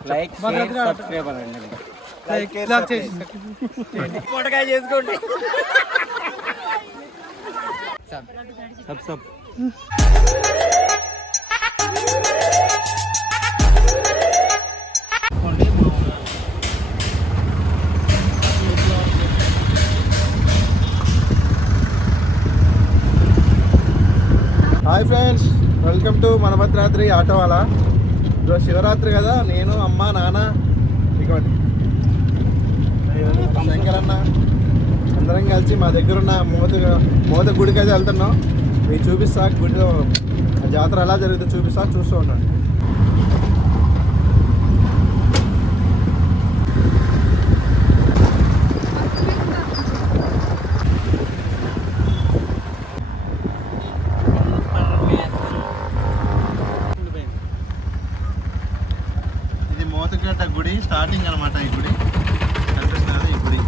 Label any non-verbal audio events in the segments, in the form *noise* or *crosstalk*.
Like subscribe అనండి పొడగా చేసుకోండి. Sub sub hi friends welcome to మన భద్రాద్రి ఆటో వాళ్ళ ఈరోజు శివరాత్రి కదా నేను అమ్మ నాన్న ఇదిగోండి. శంకరన్న అందరం కలిసి మా దగ్గర ఉన్న మోత మోత గుడికి అయితే వెళ్తున్నాం. మీకు చూపిస్తా గుడిలో ఆ జాతర ఎలా జరుగుతుందో చూపిస్తా చూస్తూ ఉన్నాను ఇది మోతగడ్డ గుడి స్టార్టింగ్ అనమాట ఈ గుడి కనిపిస్తున్నది ఈ గుడి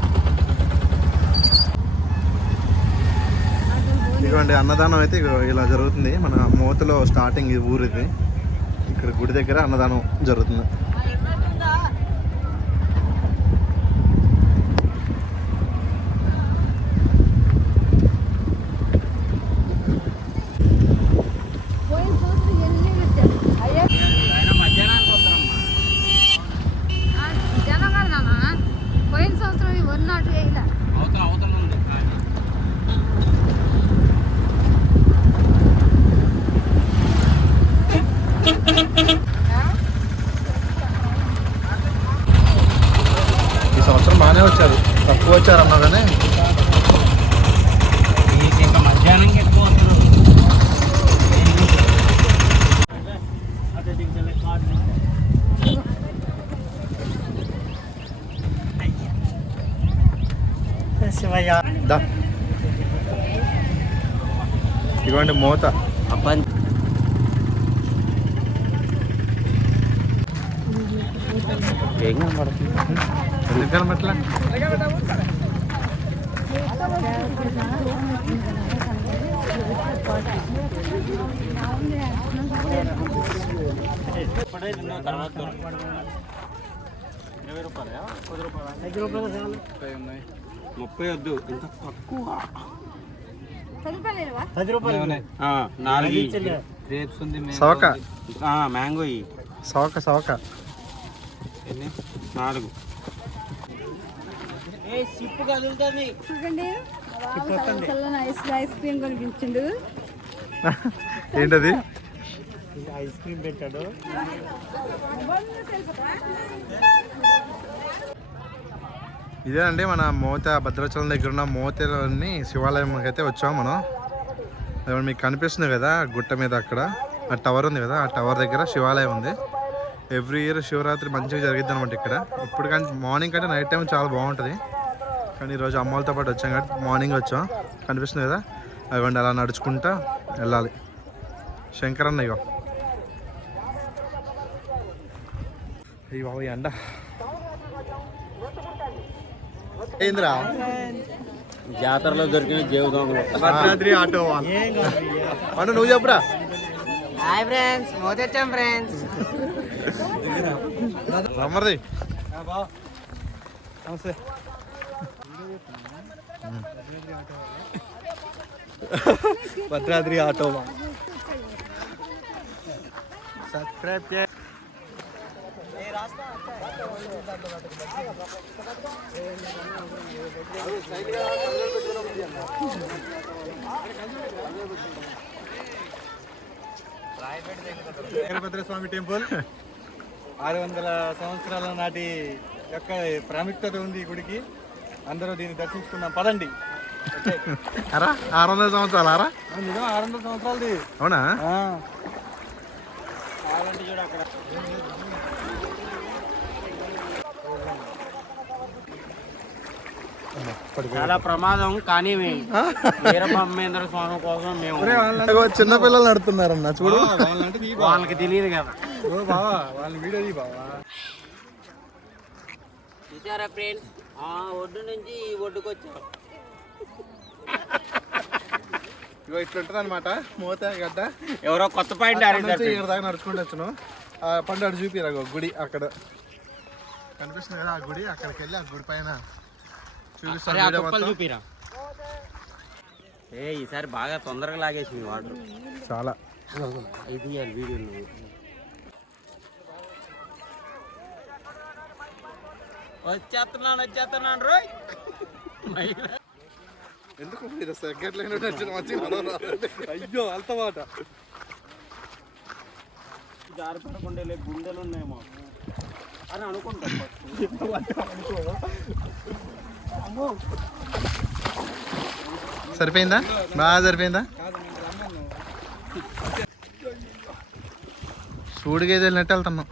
ఇదిగోండి అన్నదానం అయితే ఇలా జరుగుతుంది. మన మోతలో స్టార్టింగ్ ఊరిది. ఇక్కడ గుడి దగ్గర అన్నదానం జరుగుతుంది పోయిన సంవత్సరం ఎన్ని పెట్టారు అయ్యా ఆయన మధ్యాహ్నానికి వస్తారమ్మా ఆ, జనం కాదు నాన్న పోయిన సంవత్సరం ఈ వన్ నాటు వేయలే అవతల అవతల ఉంది కానీ ఈ సంవత్సరం బాగానే వచ్చారు తక్కువ వచ్చారన్నా కానీ మీకు ఇంకా మధ్యాహ్నంకి ఎక్కువ వస్తారు శివయ్య దా ఇదిగోండి మోత. అప్పన్ ఏం కనపడుతుంది ఎందుకు కనబట్లా తర్వాత ఇరవై రూపాయలు పది రూపాయలు ఐదు రూపాయలు ముప్పై ఉన్నాయి ముప్పై వద్దు ఇంత తక్కువ. పది రూపాయలు లేవా? పది రూపాయలు నాలుగు గ్రేప్స్ ఉంది సవక. మ్యాంగో సవక ఎన్ని? నాలుగు. చూడండి. ఐస్ ఐస్ క్రీమ్ కొనిపించిండు. ఏంటది? ఐస్ క్రీమ్ పెట్టాడు. ఇదేనండి మన మోత భద్రాచలం దగ్గర ఉన్న మోతలోని శివాలయంకి అయితే వచ్చాం మనం. అదిగోండి మీకు కనిపిస్తుంది కదా గుట్ట మీద అక్కడ. ఆ టవర్ ఉంది కదా ఆ టవర్ దగ్గర శివాలయం ఉంది. ఎవ్రీ ఇయర్ శివరాత్రి మంచిగా జరిగిద్ది అనమాట ఇక్కడ. ఇప్పుడు కానీ మార్నింగ్ కంటే నైట్ టైం చాలా బాగుంటుంది. కానీ ఈరోజు అమ్మవాళ్ళతో పాటు వచ్చాం కాబట్టి మార్నింగ్ వచ్చాం. కనిపిస్తుంది కదా? అదిగోండి అలా నడుచుకుంటా వెళ్ళాలి. శంకరన్న ఇగో. ఈ బాబు ఎండ ఏంద్రా? జాతరలో దొరికిన జేవు దొంగలు. భద్రాద్రి ఆటో అను నువ్వు చెప్పురా? హాయ్ ఫ్రెండ్స్ మోతెచ్చాం ఫ్రెండ్స్. రమ్మది నమస్తే భద్రాద్రి ఆటో సబ్స్క్రైబ్ చే వీరభద్రస్వామి టెంపుల్. ఆరు వందల సంవత్సరాల నాటి యొక్క ప్రాముఖ్యత ఉంది ఈ గుడికి. అందరూ దీన్ని దర్శించుకుందాం. పదండి. అరా? ఆరు వందల సంవత్సరాలు అరా? నిజం ఆరు వందల సంవత్సరాలది. అవునా? ఆ. చాలా ప్రమాదం కానీ వీరబ్రహ్మేంద్ర స్వామి కోసం మేము చిన్న పిల్లలు నడుతున్నారన్న చూడు. వాళ్ళకి తెలియదు కదా. ఓ బావా వాళ్ళ వీడియో తీ బావా. చూసారా ఫ్రెండ్స్ ఆ ఒడ్డు నుంచి ఈ ఒడ్డుకు వచ్చాం. ఇగో ఇట్లుంటది అనమాట మూత గడ్డ. ఎవరో కొత్త పాయింట్ దాకా నడుచుకుంటూ వచ్చును. ఆ పండు చూపిరా గుడి అక్కడ. కనిపిస్తుంది కదా ఆ గుడి? అక్కడికి వెళ్ళి ఆ గుడి పైన చూపిస్తాను ఏ ఈసారి బాగా తొందరగా లాగేసింది వాటర్. చాలా. ఇది వీడియో నువ్వు. వచ్చేస్తున్నాను వచ్చేస్తున్నాను రోయ్. ఎందుకు మీరు మంచి అయ్యో అల్తమాట జారిపడకుండా గుండెలు ఉన్నాయేమో. అని అనుకుంటా సరిపోయిందా? బాగా సరిపోయిందా? సూడిగా వెళ్ళినట్టు వెళ్తున్నాం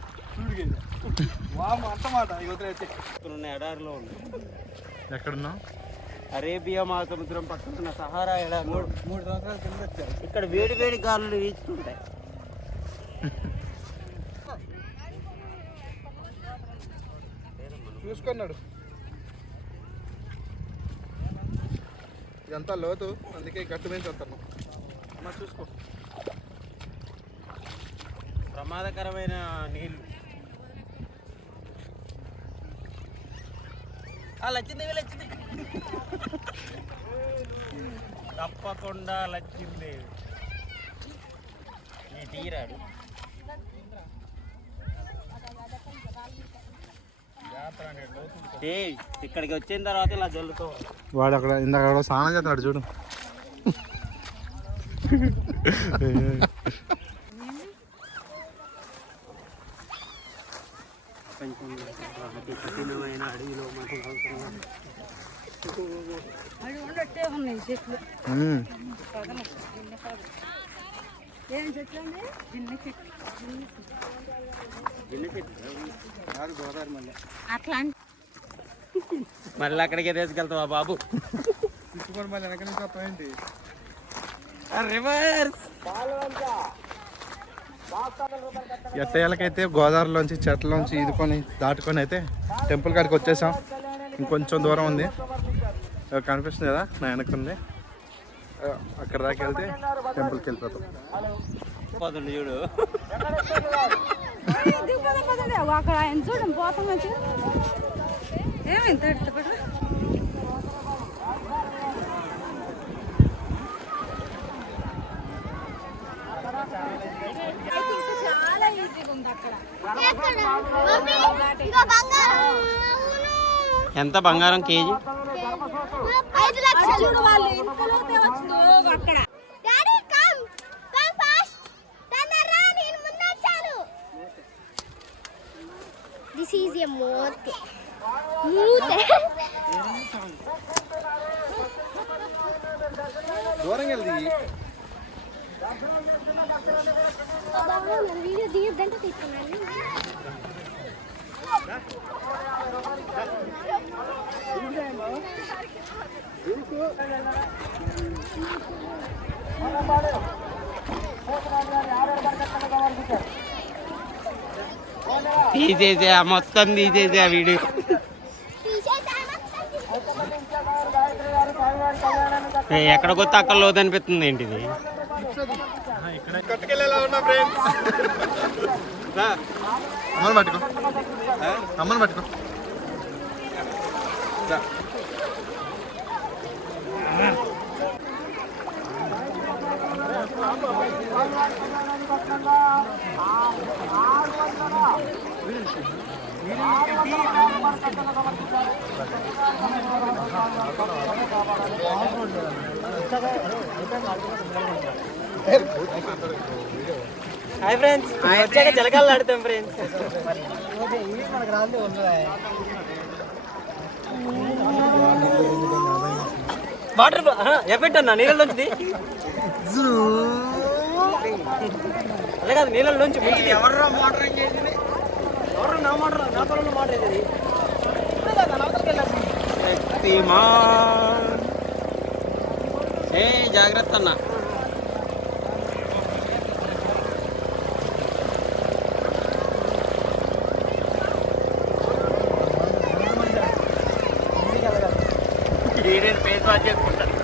ఎక్కడున్నాం అరేబియా మహాసముద్రం పక్కన సహారా. మూడు సంవత్సరాల కింద ఇక్కడ వేడి వేడి గాలులు వీచుతుంటాయి. చూసుకున్నాడు. ఇదంతా లోతు అందుకే గట్టు మీద వెళ్తున్నాం మా చూసుకో. ప్రమాదకరమైన నీళ్ళు. ఆ, లచ్చింది లచ్చింది. తప్పకుండా లచ్చింది. ఈ తీరాడు. ఏయ్, ఇక్కడికి వచ్చిన తర్వాత ఇలా జల్లుతో వాడు అక్కడ ఇందాక స్నానం చేస్తున్నాడు చూడు *laughs* కొంచెం అతి కఠినమైన అడవిలో మనం వెళ్తున్నాం అవి ఉండట్టే ఉన్నాయి చెట్లు ఉమ్. చెట్లు గిన్నె గోదావరి మళ్ళీ అట్లా అంటే మళ్ళీ అక్కడికే తీసుకెళ్తావా బాబు? తీసుకొని మళ్ళీ వెనక నుంచి రివర్స్ గోదావరిలోంచి చెట్లలోంచి ఈదుకొని దాటుకొని అయితే టెంపుల్ కాడికి వచ్చేసాం. ఇంకొంచెం దూరం ఉంది. కనిపిస్తుంది కదా నా వెనకుంది. అక్కడ దాకా వెళ్తే టెంపుల్కి వెళ్ళిపోతాం. చూడు. అక్కడ ఆయన చూడండి పోతాం మంచి ఏమైంది తడితే పడు చాలా ఈజీగా ఉంది అక్కడ ఎంత బంగారం కేజీ? ఐదు లక్షలు చూడు వాళ్ళు ఇంతలో తేవచ్చు అక్కడ డాడీ కమ్ కమ్ ఫాస్ట్ తొందరగా నేను ముందొచ్చాను దిస్ ఈజ్ ఎ మూతే మూతే దూరం వెళ్ది వీడియో దిగద్దంటే తీసుకున్నాను తీసేసే మొత్తం తీసేసే ఆ వీడియో ఎక్కడ కొత్త అక్కడ లోతు అనిపిస్తుంది ఏంటిది? ఉన్నా ఫ్రెండ్స్ అమ్మని పట్టుకో. అమ్మని పట్టుకో. Hi friends. వచ్చాక జలకాలు ఆడతాం ఫ్రెండ్స్. వాటర్ ఎఫెక్ట్ అన్న నీళ్ళలోంచి అదే కాదు నీళ్ళలోంచి ముంచి ఎవర్రా మోటార్ ఎవరు నా మోటార్ నా పొలంలో మోటార్ శక్తిమాన్. ఏ జాగ్రత్త అన్న. చేసుకుంటాను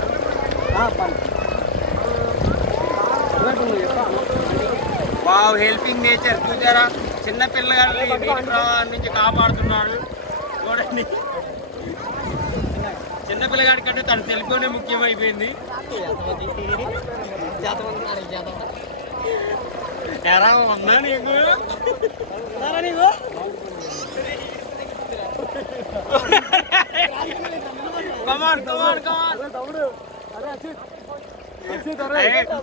వావ్ హెల్పింగ్ నేచర్ చూసారా? చిన్న పిల్లగాళ్ళని నీటి ప్రవాహం నుంచి కాపాడుతున్నాడు? చూడండి. చిన్న పిల్లగాడి కంటే తన సెల్ఫోనే ముఖ్యమైపోయింది. ఎరా ఉందా నీకు? నీకు? Come on come on come on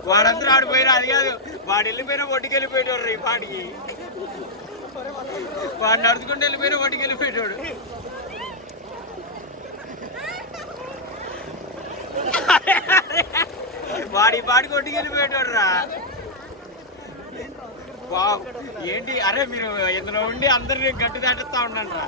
వాడందరూ ఆడిపోయినా అది కాదు. వాడు వెళ్ళిపోయినా ఒడ్డుకి వెళ్ళిపోయేటోడు ఈ పాటికి. వాడు నడుచుకుంటూ వెళ్ళిపోయినా ఒడ్డుకి వెళ్ళిపోయేటోడు వాడి పాటికి ఒడ్డుకి వెళ్ళిపోయేటోడు రా. వావ్, ఏంటి? అరే మీరు ఇందులో ఉండి అందరిని గట్టి దాటిస్తా ఉండండి రా.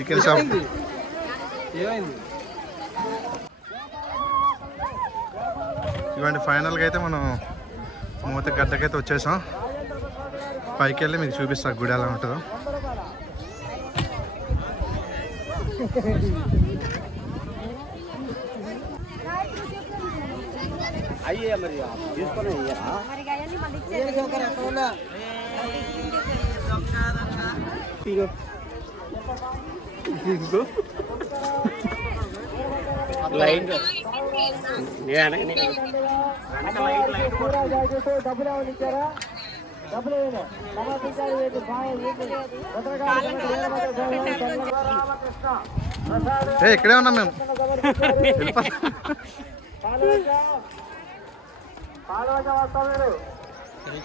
Chicken shop. ఇవ్వండి ఫైనల్గా అయితే మనం మూత గడ్డకైతే వచ్చేసాం. పైకి వెళ్ళి మీకు చూపిస్తా గుడి ఎలా ఉంటుందో. అయ్యే మరి తీసుకొని అయ్యారా లైట్ ఇక్కడే ఉన్నాం మేము. వెళ్ళిపో.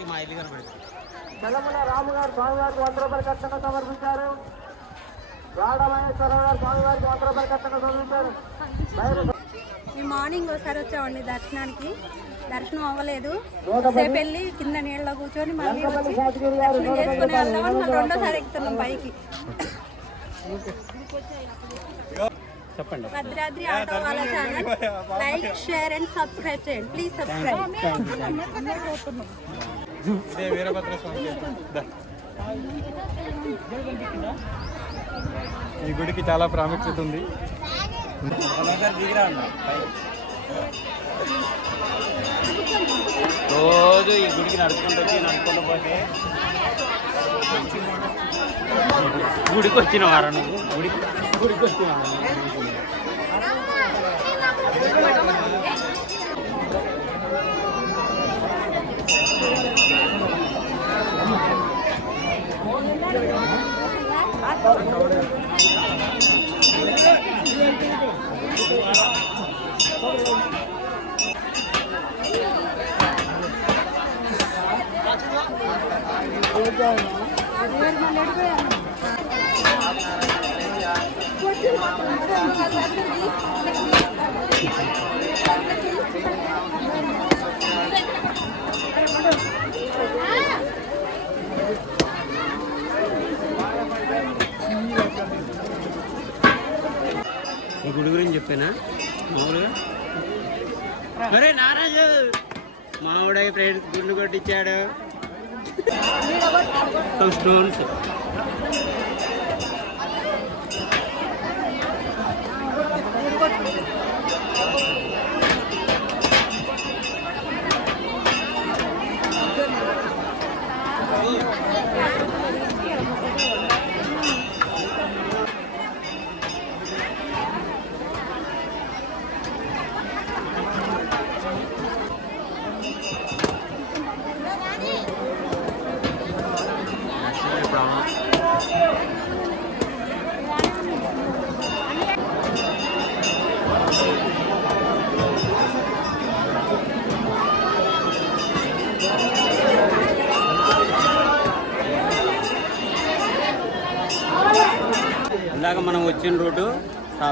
మా ఇల్లు కనబడి మేము మార్నింగ్ ఒకసారి వచ్చామండి దర్శనానికి దర్శనం అవ్వలేదు. సేపు వెళ్ళి కింద నీళ్ళలో కూర్చొని మళ్ళీ వచ్చి దర్శనం చేసుకుని వెళ్దామని మళ్ళీ రెండోసారి ఎక్కుతున్నాం పైకి. చెప్పండి. భద్రాద్రి ఆటో వాళ్ళ channel like share and subscribe చేయండి. Please subscribe Veerabhadra Swamy. ఈ గుడికి చాలా ప్రాముఖ్యత ఉంది. రోజు ఈ గుడికి నడుచుకుంటూ వచ్చి నడుచుకుంటూ పోతే గుడికి వచ్చిన వారా నువ్వు? గుడికి గుడికి వచ్చిన వారా ఈ గుడి గురించి చెప్పానా? మామూలుగా? అరే నారాజు! మామిడాయి ఫ్రెండ్స్ గుండు కొట్టించాడు. స్టోన్స్ ఇందాక మనం వచ్చిన రోడ్డు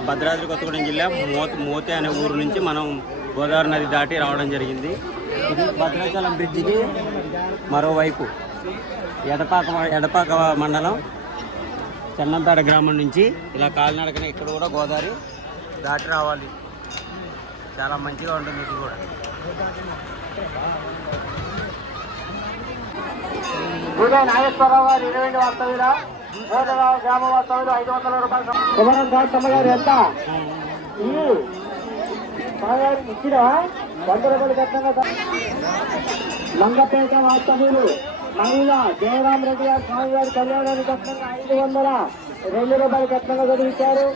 భద్రాద్రి కొత్తగూడెం జిల్లా మోత మోతే అనే ఊరు నుంచి మనం గోదావరి నది దాటి రావడం జరిగింది. ఇది భద్రాచలం బ్రిడ్జికి మరోవైపు ఎడపాక ఎడపాక మండలం చెన్నంపేట గ్రామం నుంచి ఇలా కాలినడకన ఇక్కడ కూడా గోదావరి దాటి రావాలి. చాలా మంచిగా ఉంటుంది ఇది కూడా. నాగేశ్వరరావు గారు ఇరవై వాస్తవ్యుల? కుమరం కాంతమ్మ గారు ఎంత? ఇచ్చిన వంద రూపాయలు కట్టిన మంగపేట వాస్తవ్యులు మహిళ జయరాం రెడ్డి గారు స్వామివారి కళ్యాణానికి కట్టిన ఐదు వందల రెండు రూపాయలు కట్టిన చదివించారు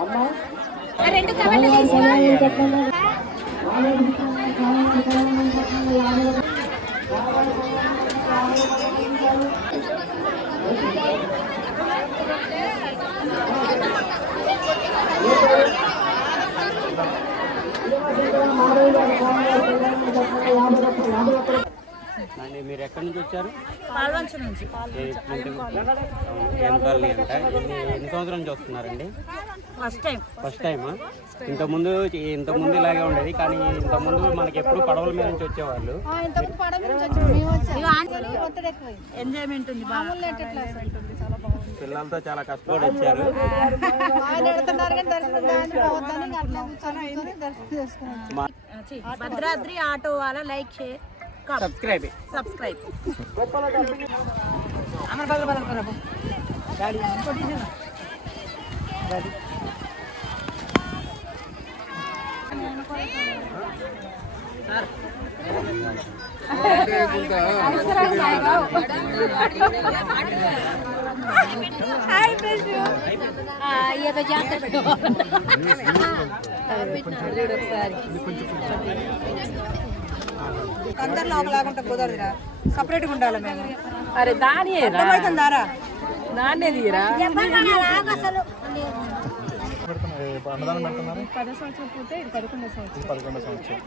అమ్మా మీరు ఎక్కడి నుంచి వచ్చారు? పాల్వంచ నుంచి. ఏ ఇంటి- ఏం కాలనీ అంట ఎన్ని ఎన్ని సంవత్సరాల నుంచి వస్తున్నారండి? First time. ఫస్ట్ టైమా? ఇంతకుముందు ఇంతకుముందు ఇలాగే ఉండేది కానీ ఇంతకుముందు మనకి ఎప్పుడు పడవల మీద నుంచి వచ్చేవాళ్ళు. ఎంజాయ్మెంట్ ఉంది పిల్లలతో చాలా కష్టపడి వచ్చారు. భద్రాద్రి ఆటో వాళ్ళ లైక్ షేర్. సబ్స్క్రైబ్ సబ్స్క్రైబ్ ఏదో జాతర అందరిలో ఒకలాగా ఉంటే కుదరదురా. సపరేట్గా ఉండాలి మేము. అరే దాని అర్థమవుతుందారా దాన్నే తీయరా అసలు అన్నదానం పెడుతున్నారు పదో సంవత్సరం పూర్తయి ఇది పదకొండో సంవత్సరం. పదకొండో సంవత్సరం.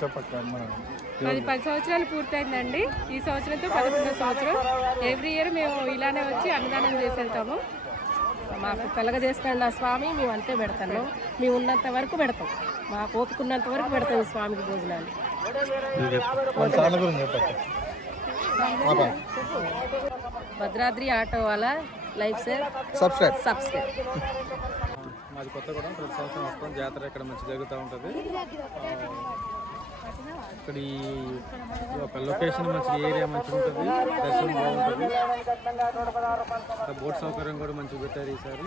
చెప్పక్క మన అది పది సంవత్సరాలు పూర్తయిందండి. ఈ సంవత్సరంతో పదకొండో సంవత్సరం. ఎవ్రీ ఇయర్ మేము ఇలానే వచ్చి అన్నదానం చేసి వెళ్తాము. మాకు కలగజేస్తాడు ఆ స్వామి మేము అంతే పెడతాను మేము ఉన్నంత వరకు పెడతాం. మాకు ఓపిక ఉన్నంత వరకు పెడతాం స్వామికి భోజనాలు. భద్రాద్రి ఆటో వాళ్ళ లైఫ్ సేర్. సబ్స్క్రైబ్ సబ్స్క్రైబ్ మాది కొత్తగూడెం. ప్రతి సంవత్సరం వస్తాం. జాతర ఇక్కడ మంచి జరుగుతూ ఉంటుంది. ఇక్కడ ఈ ఒక లొకేషన్ మంచి ఏరియా మంచిగా ఉంటుంది. దర్శనం బాగుంటుంది. ఇంకా బోట్ సౌకర్యం కూడా మంచిగా పెట్టారు ఈసారి.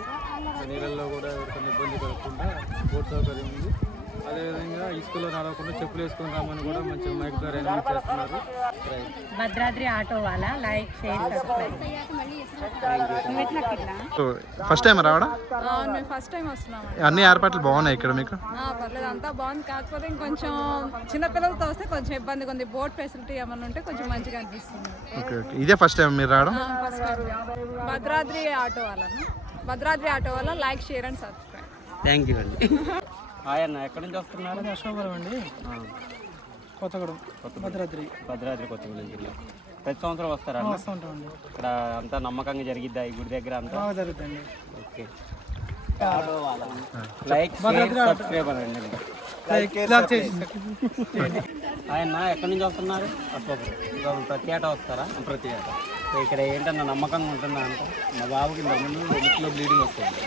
నీళ్ళల్లో కూడా ఎవరికైనా ఇబ్బంది కలగకుండా బోట్ సౌకర్యం ఉంది. అదేవిధంగా ఇసుకలో నడవకుండా చెప్పులు వేసుకొని రామని కూడా మంచిగా మైక్ ద్వారా అనౌన్స్ చేస్తున్నారు. భద్రాద్రి ఆటో వాళ్ళ like share subscribe. First time రావడం? మేము ఫస్ట్ టైం వస్తున్నాము అన్ని ఏర్పాట్లు బాగున్నాయి ఇక్కడ మీకు? పర్లేదు అంతా బాగుంది. కాకపోతే ఇంకొంచెం చిన్నపిల్లలతో వస్తే కొంచెం ఇబ్బందిగా ఉంది. బోట్ ఫెసిలిటీ ఏమైనా ఉంటే కొంచెం మంచిగా అనిపిస్తుంది. Okay okay. ఇదే ఫస్ట్ టైం మీరు రావడం? భద్రాద్రి ఆటో వాళ్ళను భద్రాద్రి ఆటో వాళ్ళ like share and subscribe. Thank you అండి. అన్న ఎక్కడి నుంచి వస్తున్నారు? అశోకరం అండి. కొత్తగూడెం భద్రాద్రి. భద్రాద్రి కొత్తగూడెం జిల్లా. ప్రతి సంవత్సరం వస్తారా? ఉంటామండి ఇక్కడ అంతా నమ్మకంగా జరిగిద్దా ఈ గుడి దగ్గర అంతా? బాగా జరుగుతుంది ఓకే. లైక్ సబ్స్క్రైబ్ అనండి. ఆయన ఎక్కడి నుంచి వస్తున్నారు? అశోకం ప్రతి ఏటా వస్తారా? ప్రతి ఏటా ఇక్కడ ఏంటన్నా నమ్మకంగా ఉంటుందా అంట మా బాబుకి ఇంతకు ముందు ముక్కులో బ్లీడింగ్ వస్తుంది.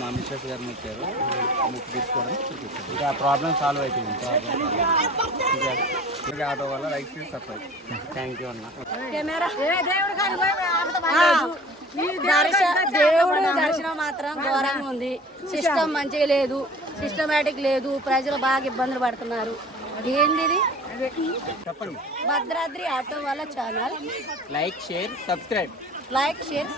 మా మిస్సెస్ గారిని వచ్చారు ముక్కు తీసుకోవడం ఇంకా ప్రాబ్లం సాల్వ్ అయిపోయింది. ఇంకా ఆటో వల్ల లైక్ చేసి సర్ప్రైజ్ థ్యాంక్ యూ అన్న. దేవుడు దర్శనం మాత్రం ఘోరంగా ఉంది. సిస్టమ్ మంచిగా లేదు. సిస్టమేటిక్ లేదు. ప్రజలు బాగా ఇబ్బందులు పడుతున్నారు. ఏంది? చెప్పండి. భద్రాద్రి ఆటో వాళ్ళ channel like share subscribe like share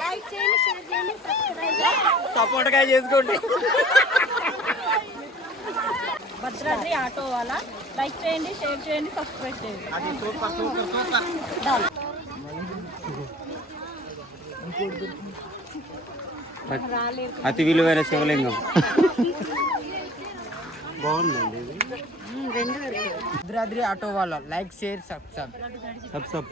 like చేయండి షేర్ చేయండి సబ్స్క్రైబ్ సపోర్ట్గా చేసుకోండి. భద్రాద్రి ఆటో వాళ్ళ. లైక్ చేయండి షేర్ చేయండి సబ్స్క్రైబ్ చేయండి. అది సూపర్ సూపర్ సూపర్. అతి విలువైన శివలింగం. *laughs* బాగుందండి ఇది. భద్రాద్రి ఆటో వాళ్ళ. Like share subscribe. Sub sub